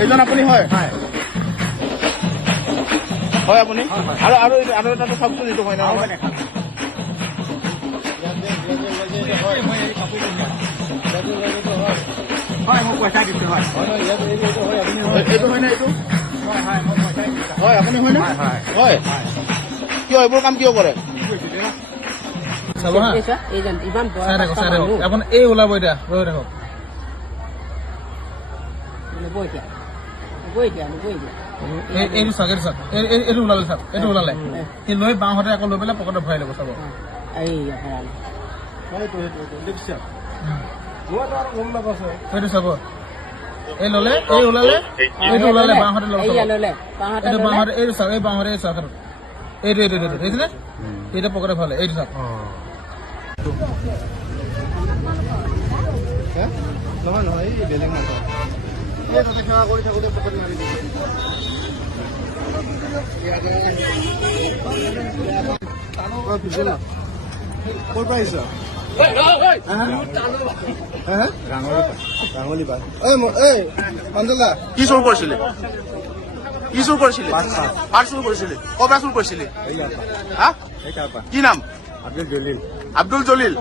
এইজন আপুনি হয় হয় আপুনি আৰু এটা চাওকচোন এইটো হয় না হয় মোক পইচা দিছে হয় এইটো হয় না এইটো হয় আপুনি হয় না হয় কিয় এইবোৰ কাম কিয় কৰে চাব হা ইমান চাই দেখক এখন এই ওলাব এতিয়া ৰৈ দেখক এইটো চাওক এইটো চাওক এইটো ওলালে চাওক এইটো ওলালে সি লৈ বাওঁহাতে আকৌ লৈ পেলাই পকেটত ভৰাই ল'ব চাব সেইটো চাব এই ল'লে এই ওলালে এইটো ওলালে বাওঁহাতে ল'ব এইটো বাওঁহাতে এইটো চাওক এই বাওঁহাতে এই চাওক এইটো দেখিছেনে এইটো পকেটত ভৰালে এইটো চাওক নহয় নহয় এই বেলেগ মানুহ এই তাতে সেৱা কৰি থাকোঁতে পকেট মাৰি দিছে ক'ৰ পৰা আহিছ ৰাঙলী পাৰ অঞ্জলা কি চুৰ কৰিছিলে পাৰ চুৰ কৰিছিলে ক'ৰ পৰা চুৰ কৰিছিলে হা কি নাম আব্দুল জলিল